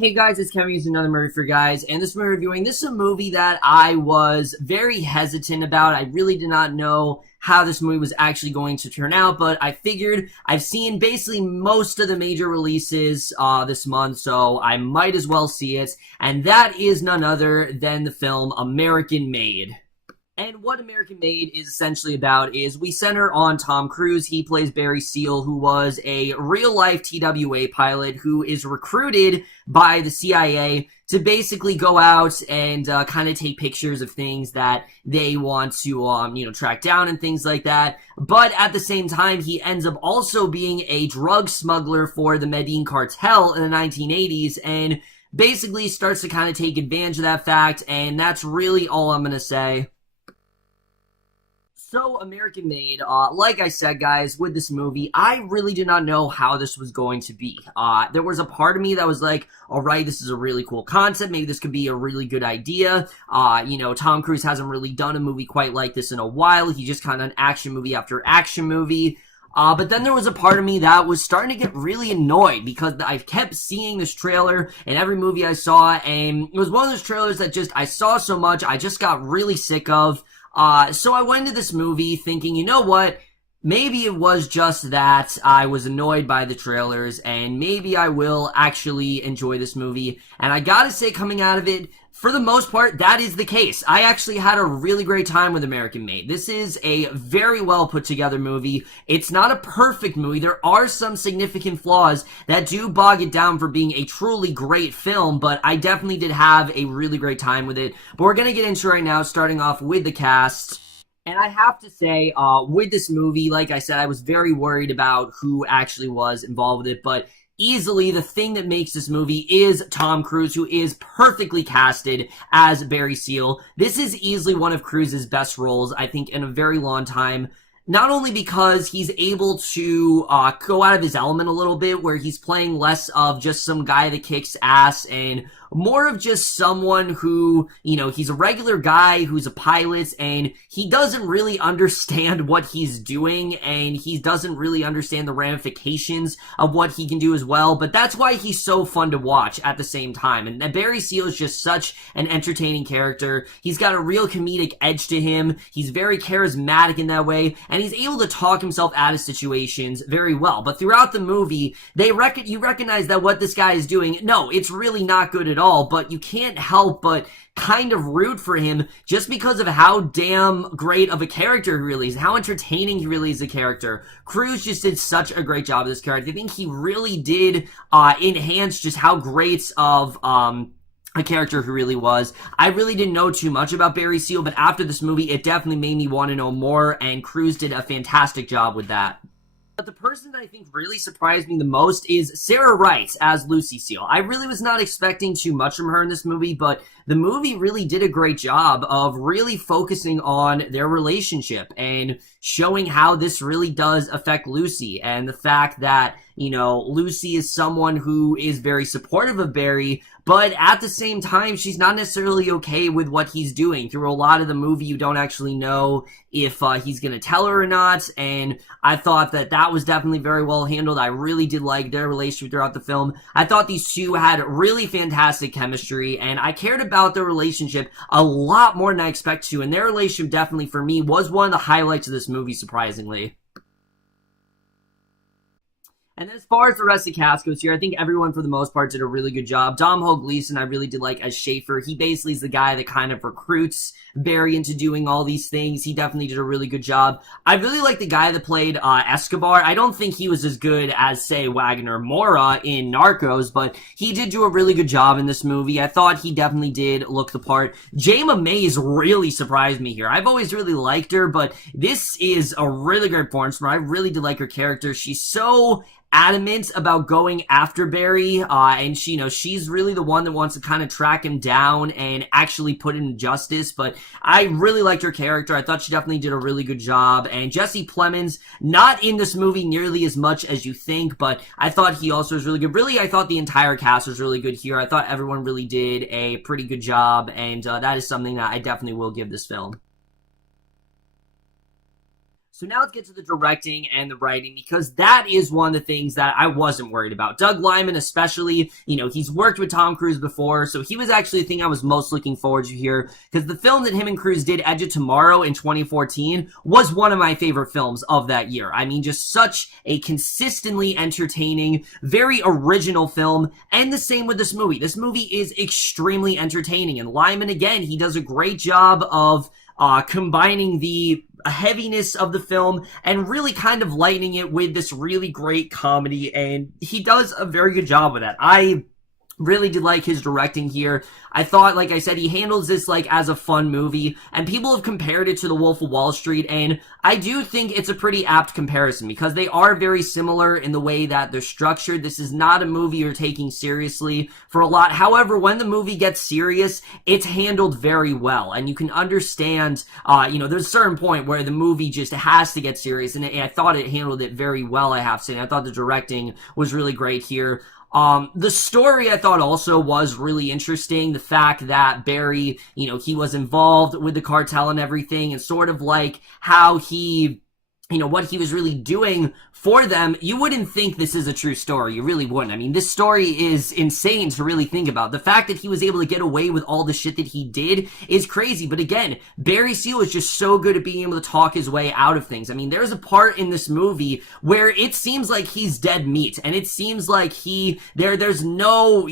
Hey guys, it's Kevin using another movie for guys, and this movie reviewing. This is a movie that I was very hesitant about. I really did not know how this movie was actually going to turn out, but I figured I've seen basically most of the major releases this month, so I might as well see it, and that is none other than the film American Made. And what American Made is essentially about is we center on Tom Cruise. He plays Barry Steele, who was a real-life TWA pilot who is recruited by the CIA to basically go out and kind of take pictures of things that they want to, track down and things like that. But at the same time, he ends up also being a drug smuggler for the Medellin cartel in the 1980s and basically starts to kind of take advantage of that fact, and that's really all I'm going to say. So, American Made, like I said, guys, with this movie, I really did not know how this was going to be. There was a part of me that was like, alright, this is a really cool concept, maybe this could be a really good idea. Tom Cruise hasn't really done a movie quite like this in a while. He just kind of an action movie after action movie. But then there was a part of me that was starting to get really annoyed because I kept seeing this trailer in every movie I saw, and it was one of those trailers that I saw so much, I just got really sick of. So I went into this movie thinking, you know what, maybe it was just that I was annoyed by the trailers, and maybe I will actually enjoy this movie. And I gotta say, coming out of it, for the most part, that is the case. I actually had a really great time with American Made. This is a very well put together movie. It's not a perfect movie. There are some significant flaws that do bog it down for being a truly great film, but I definitely did have a really great time with it. But we're gonna get into it right now, starting off with the cast. And I have to say, with this movie, like I said, I was very worried about who actually was involved with it, but easily the thing that makes this movie is Tom Cruise, who is perfectly casted as Barry Steele. This is easily one of Cruise's best roles, I think, in a very long time. Not only because he's able to go out of his element a little bit, where he's playing less of just some guy that kicks ass and more of just someone who, he's a regular guy who's a pilot, and he doesn't really understand what he's doing, and he doesn't really understand the ramifications of what he can do as well, but that's why he's so fun to watch at the same time. And Barry Steele is just such an entertaining character. He's got a real comedic edge to him. He's very charismatic in that way, and he's able to talk himself out of situations very well. But throughout the movie, you recognize that what this guy is doing, no, it's really not good at all, but you can't help but kind of root for him just because of how damn great of a character he really is, how entertaining he really is a character. Cruise just did such a great job of this character. I think he really did enhance just how great of a character who really was. I really didn't know too much about Barry Steele, but after this movie, it definitely made me want to know more, and Cruise did a fantastic job with that. But the person that I think really surprised me the most is Sarah Wright as Lucy Steele. I really was not expecting too much from her in this movie, but the movie really did a great job of really focusing on their relationship and showing how this really does affect Lucy, and the fact that, Lucy is someone who is very supportive of Barry, but at the same time, she's not necessarily okay with what he's doing. Through a lot of the movie, you don't actually know if he's going to tell her or not, and I thought that was definitely very well handled. I really did like their relationship throughout the film. I thought these two had really fantastic chemistry, and I cared about their relationship a lot more than I expected to, and their relationship definitely, for me, was one of the highlights of this movie, surprisingly. And as far as the rest of the cast goes here, I think everyone for the most part did a really good job. Domnhall Gleeson I really did like as Schaefer. He basically is the guy that kind of recruits Barry into doing all these things. He definitely did a really good job. I really like the guy that played Escobar. I don't think he was as good as, say, Wagner Moura in Narcos, but he did do a really good job in this movie. I thought he definitely did look the part. Jayma Mays really surprised me here. I've always really liked her, but this is a really great performance from her. I really did like her character. She's so adamant about going after Barry, and she's really the one that wants to kind of track him down and actually put him in justice. But I really liked her character. I thought she definitely did a really good job. And Jesse Plemons, not in this movie nearly as much as you think, but I thought he also was really good. Really, I thought the entire cast was really good here. I thought everyone really did a pretty good job, and that is something that I definitely will give this film. So now let's get to the directing and the writing, because that is one of the things that I wasn't worried about. Doug Liman especially, he's worked with Tom Cruise before, so he was actually the thing I was most looking forward to here, because the film that him and Cruise did, Edge of Tomorrow in 2014, was one of my favorite films of that year. I mean, just such a consistently entertaining, very original film, and the same with this movie. This movie is extremely entertaining, and Liman, again, he does a great job of combining the heaviness of the film and really kind of lightening it with this really great comedy, and he does a very good job with that. I really did like his directing here. I thought, like I said, he handles this like as a fun movie, and people have compared it to The Wolf of Wall Street, and I do think it's a pretty apt comparison because they are very similar in the way that they're structured. This is not a movie you're taking seriously for a lot. However, when the movie gets serious, it's handled very well, and you can understand, there's a certain point where the movie just has to get serious, and I thought it handled it very well, I have to say. I thought the directing was really great here. The story I thought also was really interesting. The fact that Barry, he was involved with the cartel and everything, and sort of like how he, what he was really doing for them. You wouldn't think this is a true story. You really wouldn't. I mean, this story is insane to really think about. The fact that he was able to get away with all the shit that he did is crazy. But again, Barry Steele is just so good at being able to talk his way out of things. I mean, there's a part in this movie where it seems like he's dead meat, and it seems like there's no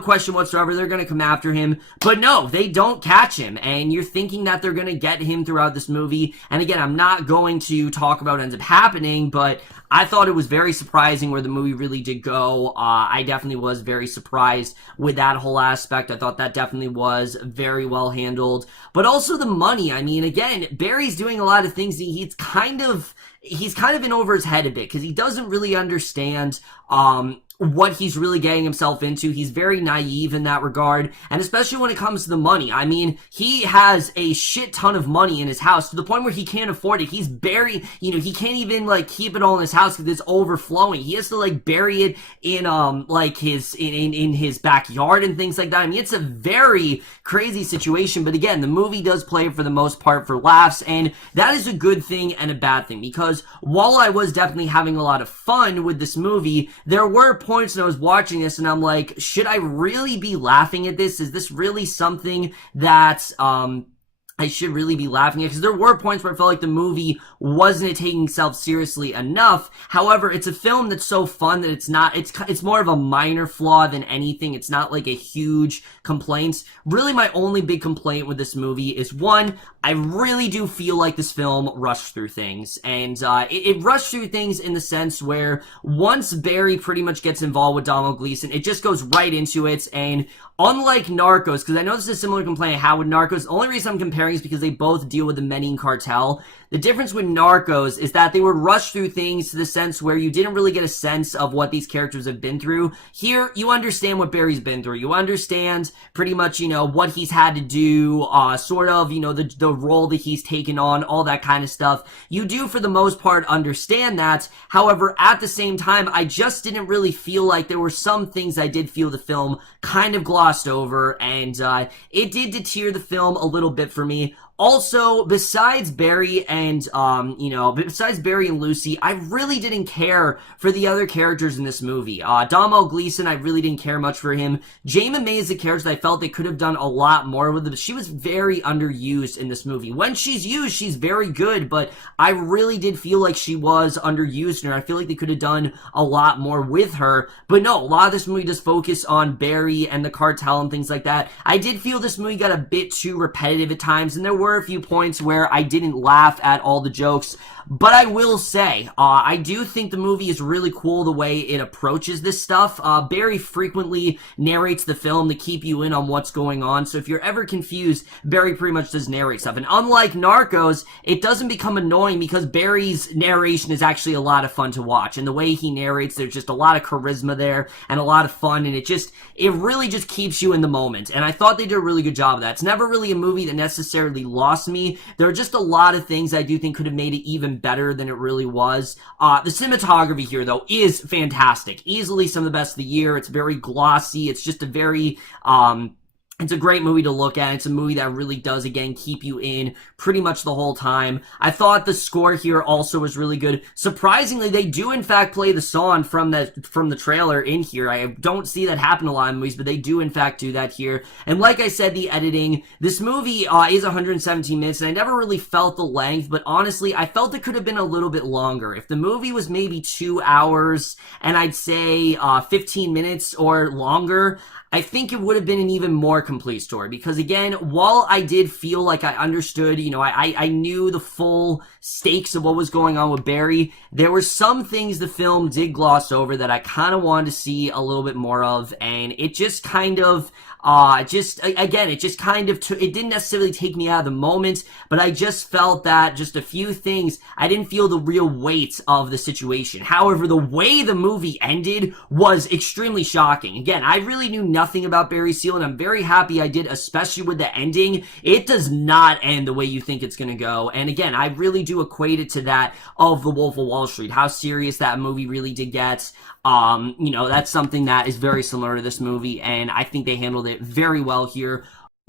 question whatsoever they're gonna come after him. But no, they don't catch him, and you're thinking that they're gonna get him throughout this movie. And again, I'm not going to talk about what ends up happening, but I thought it was very surprising where the movie really did go. I definitely was very surprised with that whole aspect. I thought that definitely was very well handled. But also the money. I mean, again, Barry's doing a lot of things. He's kind of in over his head a bit because he doesn't really understand what he's really getting himself into. He's very naive in that regard, and especially when it comes to the money. I mean, he has a shit ton of money in his house to the point where he can't afford it. He's buried, he can't even like keep it all in his house because it's overflowing. He has to like bury it in in his backyard and things like that. I mean, it's a very crazy situation, but again, the movie does play for the most part for laughs, and that is a good thing and a bad thing, because while I was definitely having a lot of fun with this movie, there were points when I was watching this and I'm like, should I really be laughing at this? Is this really something that I should really be laughing at? Because there were points where I felt like the movie wasn't taking itself seriously enough. However, it's a film that's so fun that it's more of a minor flaw than anything. It's not like a huge complaint. Really, my only big complaint with this movie is, one, I really do feel like this film rushed through things, and it rushed through things in the sense where once Barry pretty much gets involved with Domhnall Gleeson, it just goes right into it. And unlike Narcos, because I know this is a similar complaint I had with Narcos, the only reason I'm comparing is because they both deal with the Medellin cartel. The difference with Narcos is that they would rush through things to the sense where you didn't really get a sense of what these characters have been through. Here, you understand what Barry's been through. You understand pretty much, what he's had to do, the role that he's taken on, all that kind of stuff. You do, for the most part, understand that. However, at the same time, I just didn't really feel like there were some things I did feel the film kind of glossed over, and it did deter the film a little bit for me. Also, besides Barry and Lucy, I really didn't care for the other characters in this movie. Domhnall Gleeson, I really didn't care much for him. Jayma Mays, the character that I felt they could have done a lot more with, but she was very underused in this movie. When she's used, she's very good, but I really did feel like she was underused, and I feel like they could have done a lot more with her. But no, a lot of this movie does focus on Barry and the cartel and things like that. I did feel this movie got a bit too repetitive at times, and there were a few points where I didn't laugh at all the jokes. But I will say, I do think the movie is really cool the way it approaches this stuff. Barry frequently narrates the film to keep you in on what's going on, so if you're ever confused, Barry pretty much does narrate stuff. And unlike Narcos, it doesn't become annoying because Barry's narration is actually a lot of fun to watch. And the way he narrates, there's just a lot of charisma there and a lot of fun, and it really just keeps you in the moment. And I thought they did a really good job of that. It's never really a movie that necessarily lost me. There are just a lot of things I do think could have made it even better than it really was. The cinematography here, though, is fantastic. Easily some of the best of the year. It's very glossy. It's just a very, It's a great movie to look at. It's a movie that really does, again, keep you in pretty much the whole time. I thought the score here also was really good. Surprisingly, they do, in fact, play the song from the trailer in here. I don't see that happen a lot in movies, but they do, in fact, do that here. And like I said, the editing. This movie is 117 minutes, and I never really felt the length, but honestly, I felt it could have been a little bit longer. If the movie was maybe 2 hours, and I'd say 15 minutes or longer, I think it would have been an even more complete story, because again, while I did feel like I understood, I knew the full stakes of what was going on with Barry, there were some things the film did gloss over that I kind of wanted to see a little bit more of, and it just kind of, it didn't necessarily take me out of the moment, but I just felt that just a few things, I didn't feel the real weight of the situation. However, the way the movie ended was extremely shocking. Again, I really knew nothing about Barry Steele, and I'm very happy I did, especially with the ending. It does not end the way you think it's gonna go, and again, I really do equate it to that of The Wolf of Wall Street, how serious that movie really did get. That's something that is very similar to this movie, and I think they handled it very well here.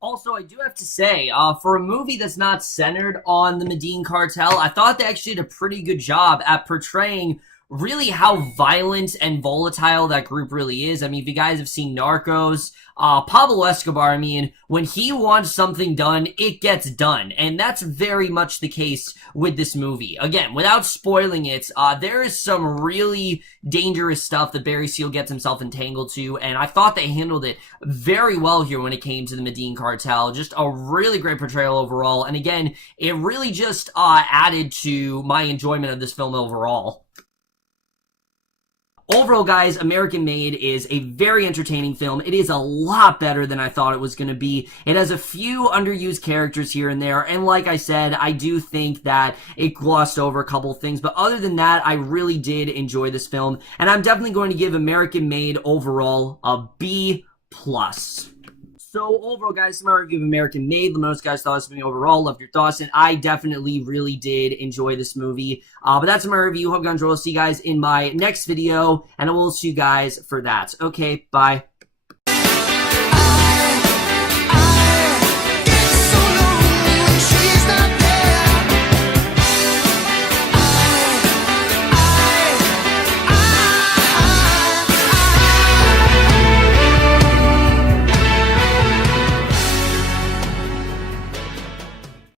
Also, I do have to say, for a movie that's not centered on the Medellin cartel, I thought they actually did a pretty good job at portraying really how violent and volatile that group really is. I mean, if you guys have seen Narcos, Pablo Escobar, I mean, when he wants something done, it gets done. And that's very much the case with this movie. Again, without spoiling it, there is some really dangerous stuff that Barry Steele gets himself entangled to, and I thought they handled it very well here when it came to the Medellin cartel. Just a really great portrayal overall, and again, it really just added to my enjoyment of this film overall. Overall, guys, American Made is a very entertaining film. It is a lot better than I thought it was going to be. It has a few underused characters here and there, and like I said, I do think that it glossed over a couple things, but other than that, I really did enjoy this film, and I'm definitely going to give American Made overall a B+. So overall, guys, my review of American Made. Let me know what you guys thought of me overall. Love your thoughts, and I definitely really did enjoy this movie. But that's my review. Hope you enjoyed. I'll see you guys in my next video, and I will see you guys for that. Okay, bye.